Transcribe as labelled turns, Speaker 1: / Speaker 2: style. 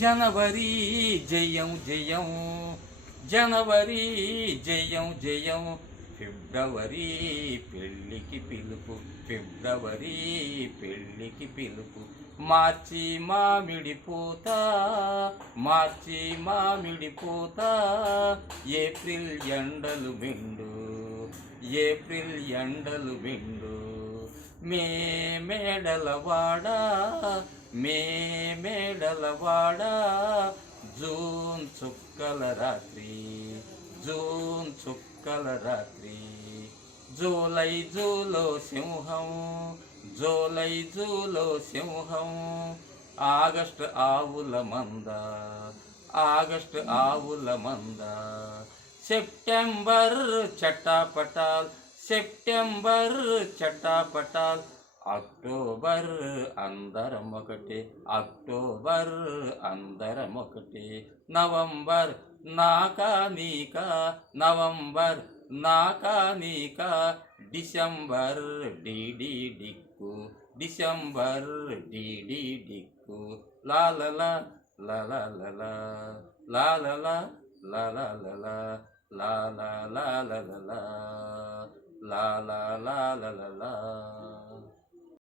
Speaker 1: జనవరి జయం జయం జనవరి జయం జయం ఫిబ్రవరి పెళ్ళికి పిలుపు ఫిబ్రవరి పెళ్ళికి పిలుపు. మార్చి మామిడి పూత మార్చి మామిడి పూత ఏప్రిల్ ఎండలు విండు ఏప్రిల్ ఎండలు విండు. మే మేడలవాడ మే మేడలవాడ జూన్ చుక్కల రాత్రి జూన్ చుక్కల రాత్రి. జూలై జూలో సింహం జూలై జూలో సింహం ఆగస్ట్ ఆవుల మంద ఆగస్ట్ ఆవుల మంద. సెప్టెంబర్ చట్టాపటాల్ సెప్టెంబర్ చట్టాపటాల్ అక్టోబర్ అందరం ఒకటి అక్టోబర్ అందరం ఒకటి నవంబర్ నాకా నీకా నవంబర్ నాకా నీకా డిసెంబర్ డిడి డిక్కు డిసెంబర్ డిడి డిక్కు లాలలా లాలలా లాలలా లాలలా లాలలా La la la la la la.